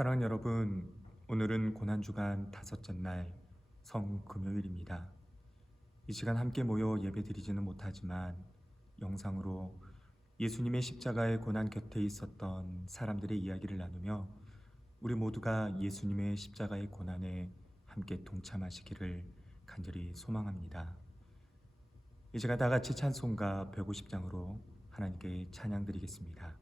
사랑하는 여러분, 오늘은 고난주간 다섯째 날 성금요일입니다. 이 시간 함께 모여 예배드리지는 못하지만 영상으로 예수님의 십자가의 고난 곁에 있었던 사람들의 이야기를 나누며 우리 모두가 예수님의 십자가의 고난에 함께 동참하시기를 간절히 소망합니다. 이 시간 다 같이 찬송가 150장으로 하나님께 찬양 드리겠습니다.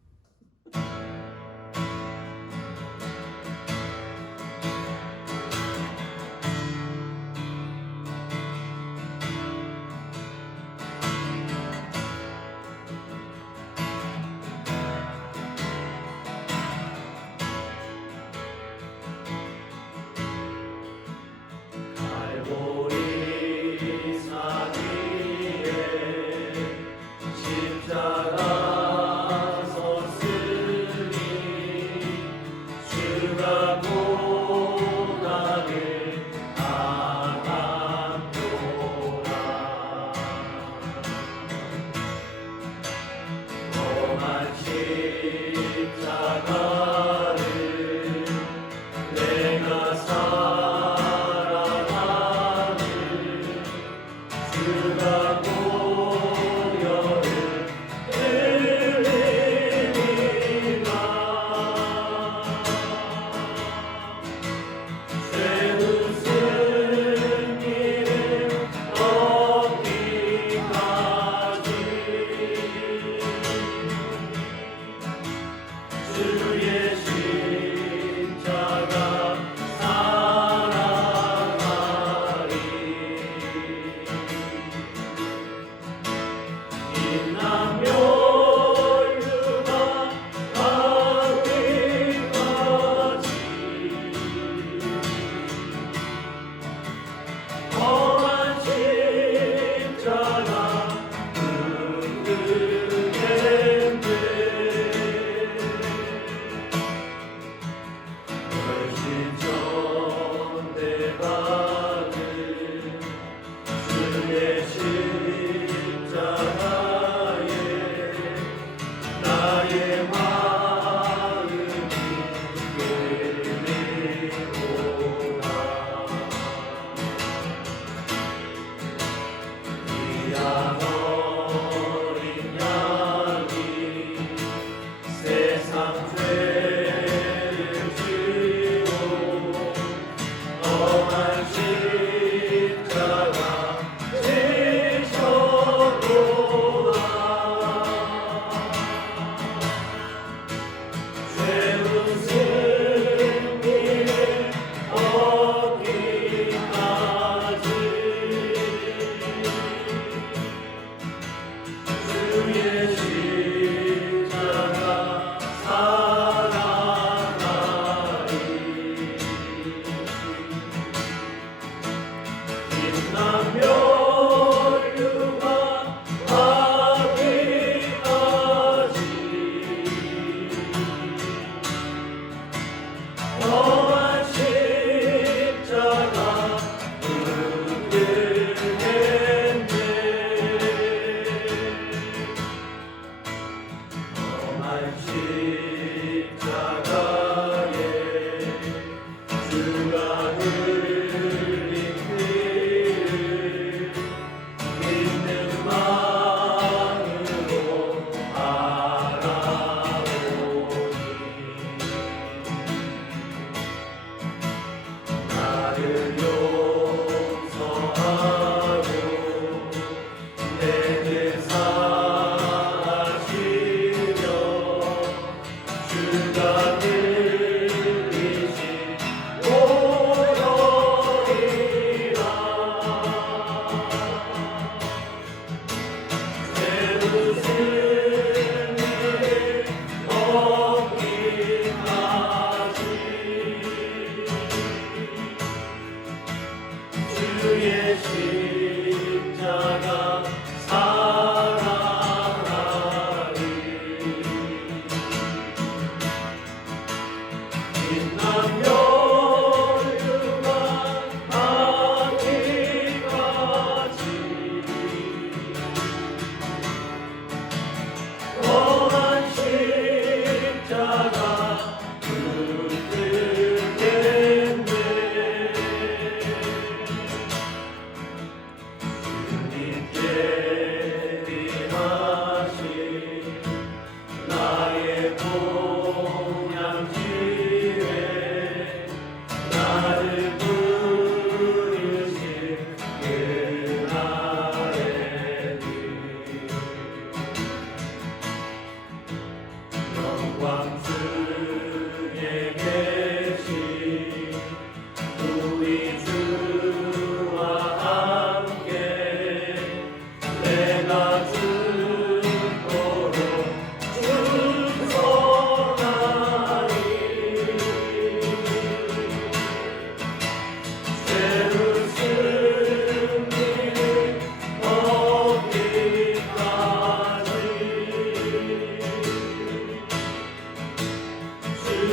십자가 붙들고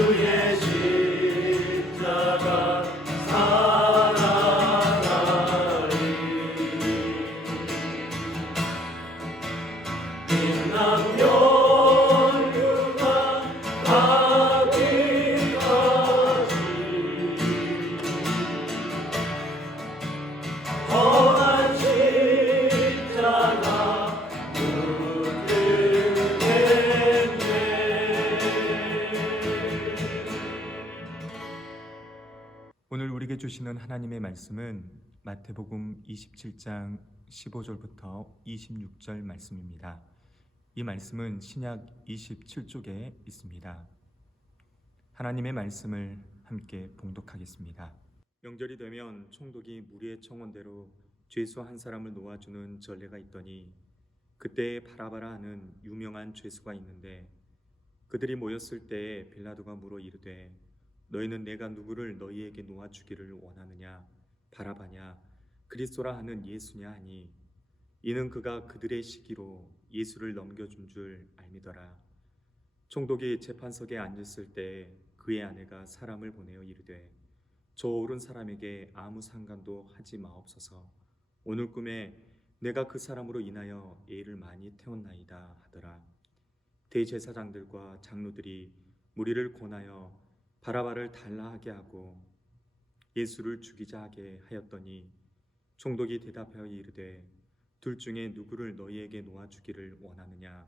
주의 십자가 살아나리. 빛난 연유가 가기까지 험한 십자가 오늘 우리에게 주시는 하나님의 말씀은 마태복음 27장 15절부터 26절 말씀입니다. 이 말씀은 신약 27쪽에 있습니다. 하나님의 말씀을 함께 봉독하겠습니다. 명절이 되면 총독이 무리의 청원대로 죄수 한 사람을 놓아주는 전례가 있더니 그때에 바라바라 하는 유명한 죄수가 있는데 그들이 모였을 때에 빌라도가 물어 이르되 너희는 내가 누구를 너희에게 놓아주기를 원하느냐 바라바냐 그리스도라 하는 예수냐 하니 이는 그가 그들의 시기로 예수를 넘겨준 줄 알미더라. 총독이 재판석에 앉았을 때 그의 아내가 사람을 보내어 이르되 저 오른 사람에게 아무 상관도 하지 마옵소서. 오늘 꿈에 내가 그 사람으로 인하여 애를 많이 태웠나이다 하더라. 대제사장들과 장로들이 무리를 권하여 바라바를 달라하게 하고 예수를 죽이자 하게 하였더니 총독이 대답하여 이르되 둘 중에 누구를 너희에게 놓아주기를 원하느냐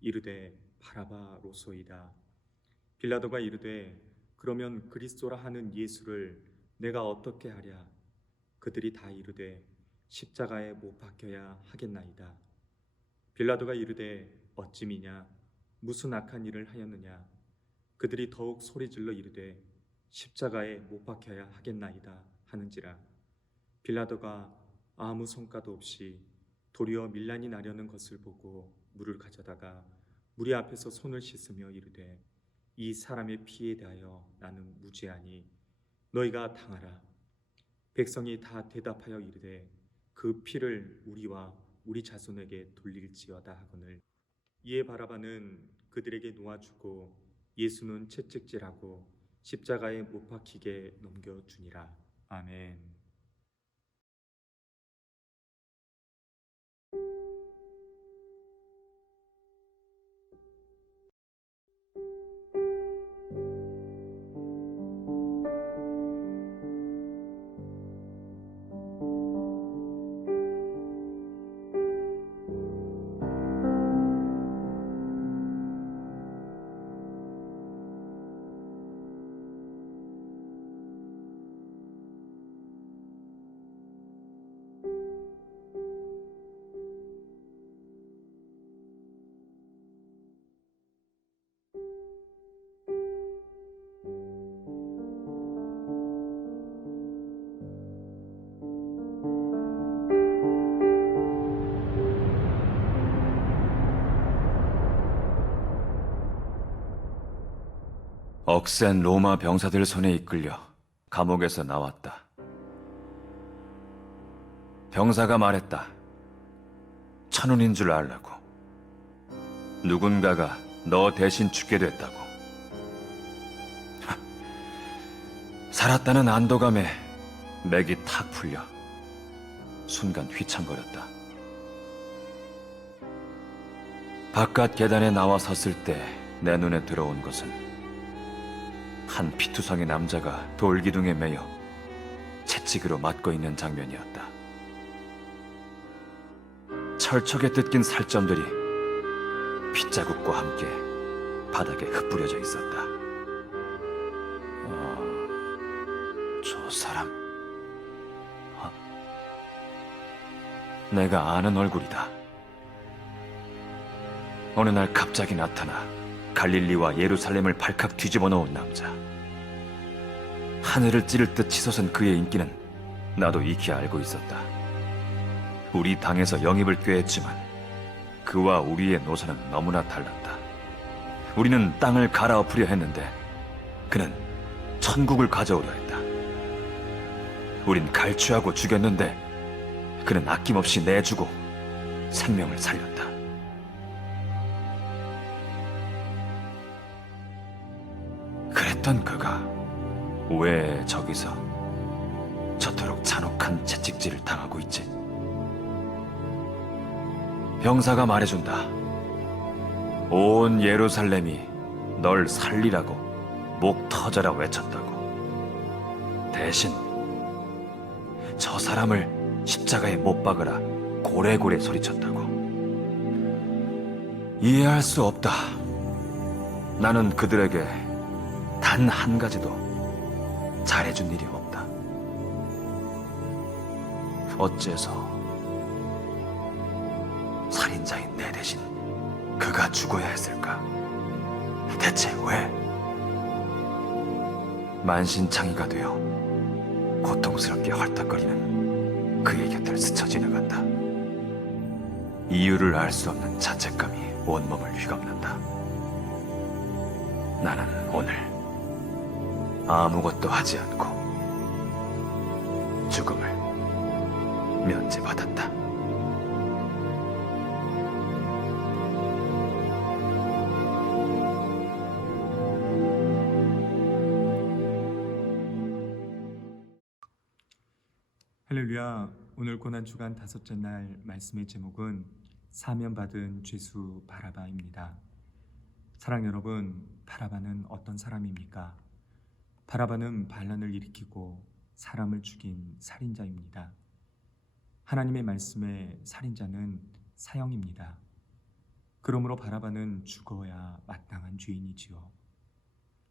이르되 바라바로소이다. 빌라도가 이르되 그러면 그리스도라 하는 예수를 내가 어떻게 하랴. 그들이 다 이르되 십자가에 못 박혀야 하겠나이다. 빌라도가 이르되 어찌미냐 무슨 악한 일을 하였느냐. 그들이 더욱 소리질러 이르되 십자가에 못 박혀야 하겠나이다 하는지라. 빌라도가 아무 성과도 없이 도리어 밀란이 나려는 것을 보고 물을 가져다가 무리 앞에서 손을 씻으며 이르되 이 사람의 피에 대하여 나는 무죄하니 너희가 당하라. 백성이 다 대답하여 이르되 그 피를 우리와 우리 자손에게 돌릴지어다 하거늘. 이에 바라바는 그들에게 놓아주고 예수는 채찍질하고 십자가에 못 박히게 넘겨주니라. 아멘. 억센 로마 병사들 손에 이끌려 감옥에서 나왔다. 병사가 말했다. 천운인 줄 알라고. 누군가가 너 대신 죽게 됐다고. 살았다는 안도감에 맥이 탁 풀려 순간 휘청거렸다. 바깥 계단에 나와 섰을 때 내 눈에 들어온 것은 한 피투성의 남자가 돌기둥에 매여 채찍으로 맞고 있는 장면이었다. 철쭉에 뜯긴 살점들이 핏자국과 함께 바닥에 흩뿌려져 있었다. 저 사람... 내가 아는 얼굴이다. 어느 날 갑자기 나타나 갈릴리와 예루살렘을 발칵 뒤집어 놓은 남자. 하늘을 찌를 듯 치솟은 그의 인기는 나도 익히 알고 있었다. 우리 당에서 영입을 꾀했지만 그와 우리의 노선은 너무나 달랐다. 우리는 땅을 갈아엎으려 했는데 그는 천국을 가져오려 했다. 우린 갈취하고 죽였는데 그는 아낌없이 내주고 생명을 살렸다. 있던 그가 왜 저기서 저토록 잔혹한 채찍질을 당하고 있지? 병사가 말해준다. 온 예루살렘이 널 살리라고 목 터져라 외쳤다고. 대신 저 사람을 십자가에 못 박으라 고래고래 소리쳤다고. 이해할 수 없다. 나는 그들에게 단 한 가지도 잘해준 일이 없다. 어째서 살인자인 내 대신 그가 죽어야 했을까? 대체 왜? 만신창이가 되어 고통스럽게 헐떡거리는 그의 곁을 스쳐 지나간다. 이유를 알 수 없는 자책감이 온몸을 휘감는다. 나는 오늘 아무것도 하지 않고 죽음을 면제받았다. 할렐루야. 오늘 고난주간 다섯째 날 말씀의 제목은 사면받은 죄수 바라바입니다. 사랑 여러분, 바라바는 어떤 사람입니까? 바라바는 반란을 일으키고 사람을 죽인 살인자입니다. 하나님의 말씀에 살인자는 사형입니다. 그러므로 바라바는 죽어야 마땅한 죄인이지요.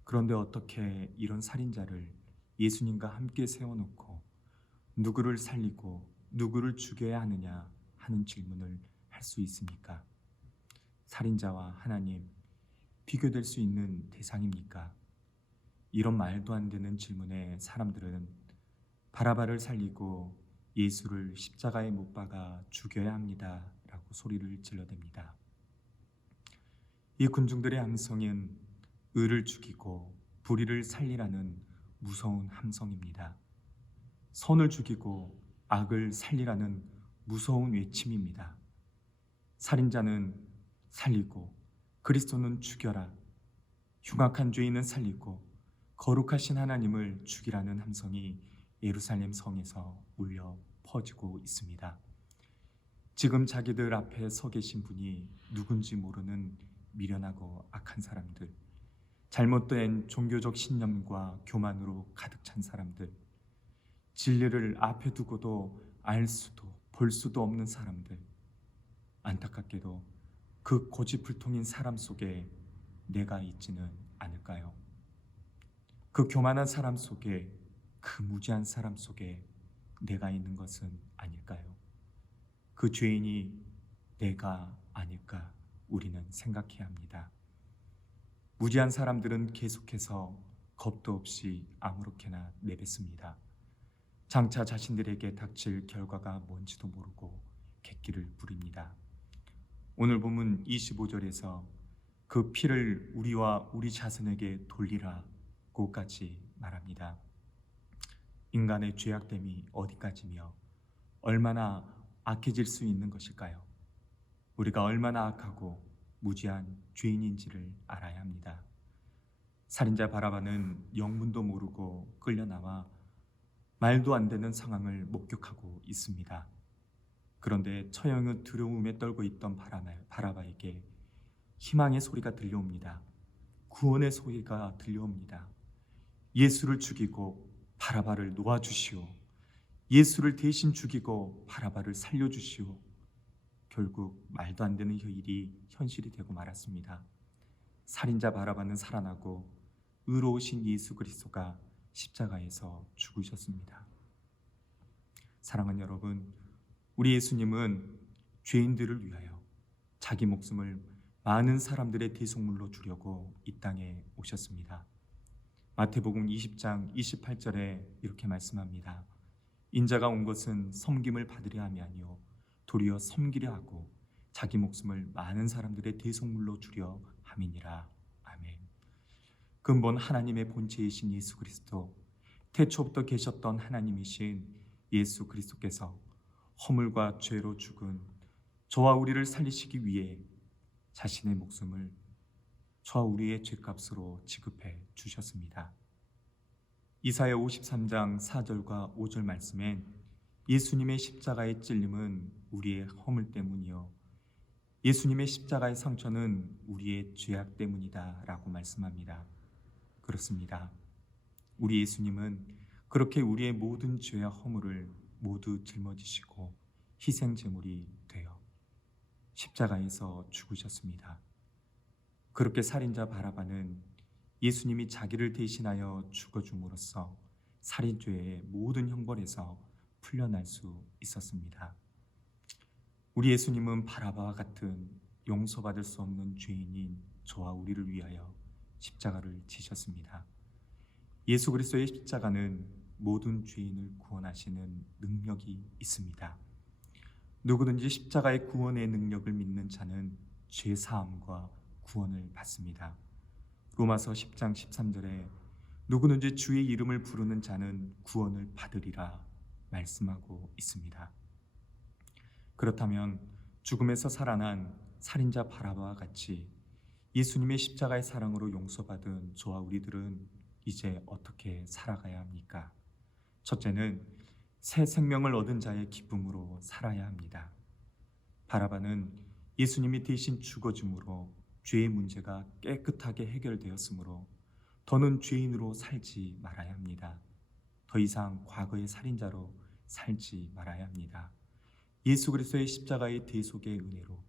그런데 어떻게 이런 살인자를 예수님과 함께 세워놓고 누구를 살리고 누구를 죽여야 하느냐 하는 질문을 할 수 있습니까? 살인자와 하나님, 비교될 수 있는 대상입니까? 이런 말도 안 되는 질문에 사람들은 바라바를 살리고 예수를 십자가에 못 박아 죽여야 합니다 라고 소리를 질러댑니다. 이 군중들의 함성은 의를 죽이고 불의를 살리라는 무서운 함성입니다. 선을 죽이고 악을 살리라는 무서운 외침입니다. 살인자는 살리고 그리스도는 죽여라. 흉악한 죄인은 살리고 거룩하신 하나님을 죽이라는 함성이 예루살렘 성에서 울려 퍼지고 있습니다. 지금 자기들 앞에 서 계신 분이 누군지 모르는 미련하고 악한 사람들, 잘못된 종교적 신념과 교만으로 가득 찬 사람들, 진리를 앞에 두고도 알 수도 볼 수도 없는 사람들, 안타깝게도 그 고집불통인 사람 속에 내가 있지는 않을까요? 그 교만한 사람 속에, 그 무지한 사람 속에 내가 있는 것은 아닐까요? 그 죄인이 내가 아닐까 우리는 생각해야 합니다. 무지한 사람들은 계속해서 겁도 없이 아무렇게나 내뱉습니다. 장차 자신들에게 닥칠 결과가 뭔지도 모르고 객기를 부립니다. 오늘 본문 25절에서 그 피를 우리와 우리 자손에게 돌리라고까지 말합니다. 인간의 죄악됨이 어디까지며 얼마나 악해질 수 있는 것일까요? 우리가 얼마나 악하고 무지한 죄인인지를 알아야 합니다. 살인자 바라바는 영문도 모르고 끌려나와 말도 안 되는 상황을 목격하고 있습니다. 그런데 처형은 두려움에 떨고 있던 바라바에게 희망의 소리가 들려옵니다. 구원의 소리가 들려옵니다. 예수를 죽이고 바라바를 놓아주시오. 예수를 대신 죽이고 바라바를 살려주시오. 결국 말도 안 되는 일이 현실이 되고 말았습니다. 살인자 바라바는 살아나고 의로우신 예수 그리스도가 십자가에서 죽으셨습니다. 사랑하는 여러분, 우리 예수님은 죄인들을 위하여 자기 목숨을 많은 사람들의 대속물로 주려고 이 땅에 오셨습니다. 마태복음 20장 28절에 이렇게 말씀합니다. 인자가 온 것은 섬김을 받으려 함이 아니요 도리어 섬기려 하고 자기 목숨을 많은 사람들의 대속물로 주려 함이니라. 아멘. 근본 하나님의 본체이신 예수 그리스도, 태초부터 계셨던 하나님이신 예수 그리스도께서 허물과 죄로 죽은 저와 우리를 살리시기 위해 자신의 목숨을 저와 우리의 죄값으로 지급해 주셨습니다. 이사야 53장 4절과 5절 말씀엔 예수님의 십자가의 찔림은 우리의 허물 때문이요 예수님의 십자가의 상처는 우리의 죄악 때문이다 라고 말씀합니다. 그렇습니다. 우리 예수님은 그렇게 우리의 모든 죄와 허물을 모두 짊어지시고 희생제물이 되어 십자가에서 죽으셨습니다. 그렇게 살인자 바라바는 예수님이 자기를 대신하여 죽어줌으로써 살인죄의 모든 형벌에서 풀려날 수 있었습니다. 우리 예수님은 바라바와 같은 용서받을 수 없는 죄인인 저와 우리를 위하여 십자가를 지셨습니다. 예수 그리스도의 십자가는 모든 죄인을 구원하시는 능력이 있습니다. 누구든지 십자가의 구원의 능력을 믿는 자는 죄 사함과 구원을 받습니다. 로마서 10장 13절에 누구든지 주의 이름을 부르는 자는 구원을 받으리라 말씀하고 있습니다. 그렇다면 죽음에서 살아난 살인자 바라바와 같이 예수님의 십자가의 사랑으로 용서받은 저와 우리들은 이제 어떻게 살아가야 합니까? 첫째는 새 생명을 얻은 자의 기쁨으로 살아야 합니다. 바라바는 예수님이 대신 죽어줌으로 죄의 문제가 깨끗하게 해결되었으므로 더는 죄인으로 살지 말아야 합니다. 더 이상 과거의 살인자로 살지 말아야 합니다. 예수 그리스도의 십자가의 대속의 은혜로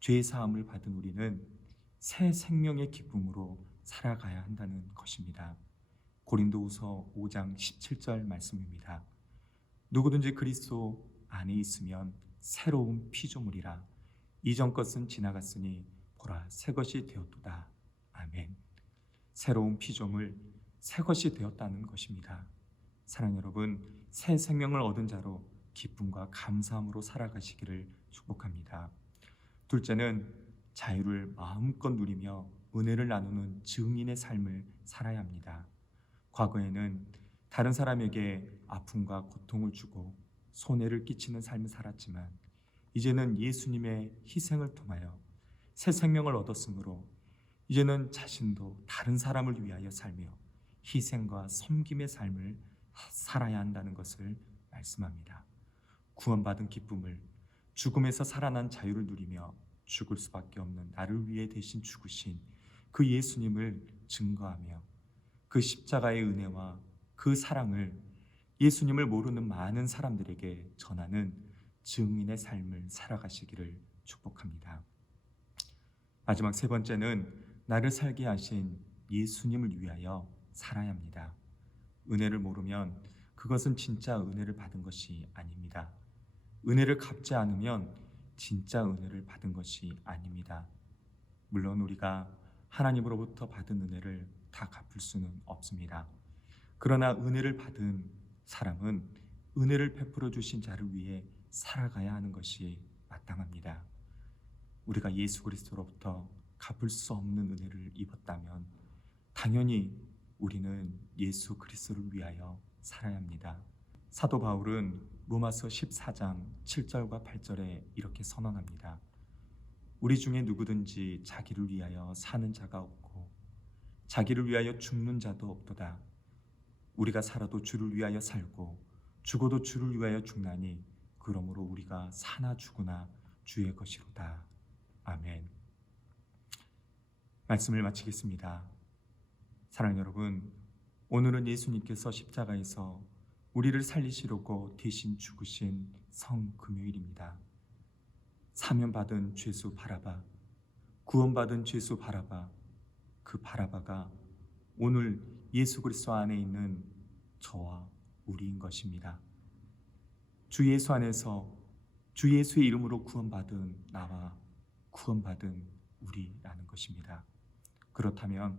죄 사함을 받은 우리는 새 생명의 기쁨으로 살아가야 한다는 것입니다. 고린도후서 5장 17절 말씀입니다. 누구든지 그리스도 안에 있으면 새로운 피조물이라 이전 것은 지나갔으니 보라 새 것이 되었도다. 아멘. 새로운 피조물, 새 것이 되었다는 것입니다. 사랑하는 여러분, 새 생명을 얻은 자로 기쁨과 감사함으로 살아가시기를 축복합니다. 둘째는 자유를 마음껏 누리며 은혜를 나누는 증인의 삶을 살아야 합니다. 과거에는 다른 사람에게 아픔과 고통을 주고 손해를 끼치는 삶을 살았지만 이제는 예수님의 희생을 통하여 새 생명을 얻었으므로 이제는 자신도 다른 사람을 위하여 살며 희생과 섬김의 삶을 살아야 한다는 것을 말씀합니다. 구원받은 기쁨을 죽음에서 살아난 자유를 누리며 죽을 수밖에 없는 나를 위해 대신 죽으신 그 예수님을 증거하며 그 십자가의 은혜와 그 사랑을 예수님을 모르는 많은 사람들에게 전하는 증인의 삶을 살아가시기를 축복합니다. 마지막 세 번째는 나를 살게 하신 예수님을 위하여 살아야 합니다. 은혜를 모르면 그것은 진짜 은혜를 받은 것이 아닙니다. 은혜를 갚지 않으면 진짜 은혜를 받은 것이 아닙니다. 물론 우리가 하나님으로부터 받은 은혜를 다 갚을 수는 없습니다. 그러나 은혜를 받은 사람은 은혜를 베풀어 주신 자를 위해 살아가야 하는 것이 마땅합니다. 우리가 예수 그리스도로부터 갚을 수 없는 은혜를 입었다면 당연히 우리는 예수 그리스도를 위하여 살아야 합니다. 사도 바울은 로마서 14장 7절과 8절에 이렇게 선언합니다. 우리 중에 누구든지 자기를 위하여 사는 자가 없고 자기를 위하여 죽는 자도 없도다. 우리가 살아도 주를 위하여 살고 죽어도 주를 위하여 죽나니 그러므로 우리가 사나 죽으나 주의 것이로다. 아멘. 말씀을 마치겠습니다. 사랑하는 여러분, 오늘은 예수님께서 십자가에서 우리를 살리시려고 대신 죽으신 성금요일입니다. 사면받은 죄수 바라바, 구원받은 죄수 바라바, 그 바라바가 오늘 예수 그리스도 안에 있는 저와 우리인 것입니다. 주 예수 안에서 주 예수의 이름으로 구원받은 나와 구원받은 우리라는 것입니다. 그렇다면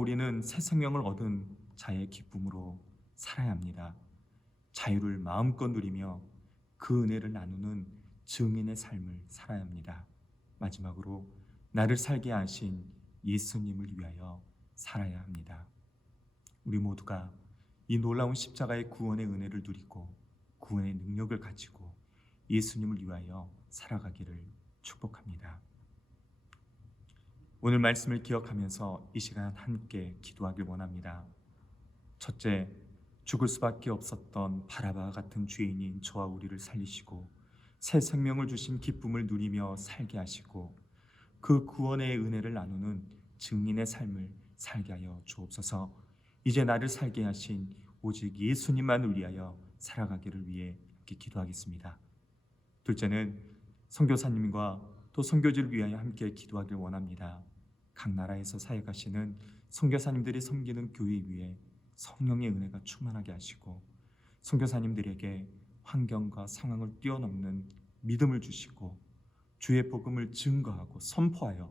우리는 새 생명을 얻은 자의 기쁨으로 살아야 합니다. 자유를 마음껏 누리며 그 은혜를 나누는 증인의 삶을 살아야 합니다. 마지막으로 나를 살게 하신 예수님을 위하여 살아야 합니다. 우리 모두가 이 놀라운 십자가의 구원의 은혜를 누리고 구원의 능력을 가지고 예수님을 위하여 살아가기를 축복합니다. 오늘 말씀을 기억하면서 이 시간 함께 기도하길 원합니다. 첫째, 죽을 수밖에 없었던 바라바와 같은 죄인인 저와 우리를 살리시고 새 생명을 주신 기쁨을 누리며 살게 하시고 그 구원의 은혜를 나누는 증인의 삶을 살게 하여 주옵소서. 이제 나를 살게 하신 오직 예수님만을 위하여 살아가기를 위해 함께 기도하겠습니다. 둘째는 선교사님과 또 선교지를 위하여 함께 기도하길 원합니다. 각 나라에서 사역하시는 선교사님들이 섬기는 교회 위에 성령의 은혜가 충만하게 하시고 선교사님들에게 환경과 상황을 뛰어넘는 믿음을 주시고 주의 복음을 증거하고 선포하여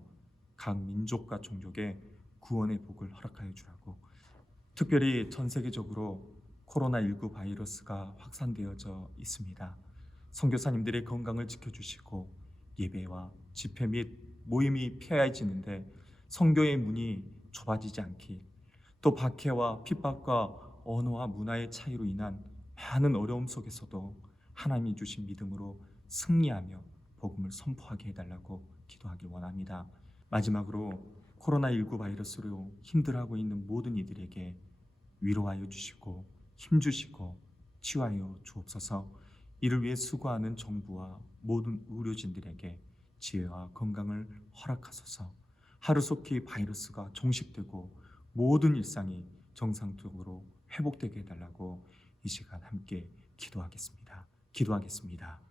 각 민족과 종족의 구원의 복을 허락하여 주라고, 특별히 전 세계적으로 코로나19 바이러스가 확산되어져 있습니다. 선교사님들의 건강을 지켜주시고 예배와 집회 및 모임이 폐해지는데 선교의 문이 좁아지지 않기, 또 박해와 핍박과 언어와 문화의 차이로 인한 많은 어려움 속에서도 하나님이 주신 믿음으로 승리하며 복음을 선포하게 해달라고 기도하길 원합니다. 마지막으로 코로나19 바이러스로 힘들어하고 있는 모든 이들에게 위로하여 주시고 힘주시고 치유하여 주옵소서. 이를 위해 수고하는 정부와 모든 의료진들에게 지혜와 건강을 허락하소서. 하루속히 바이러스가 종식되고 모든 일상이 정상적으로 회복되게 해달라고 이 시간 함께 기도하겠습니다. 기도하겠습니다.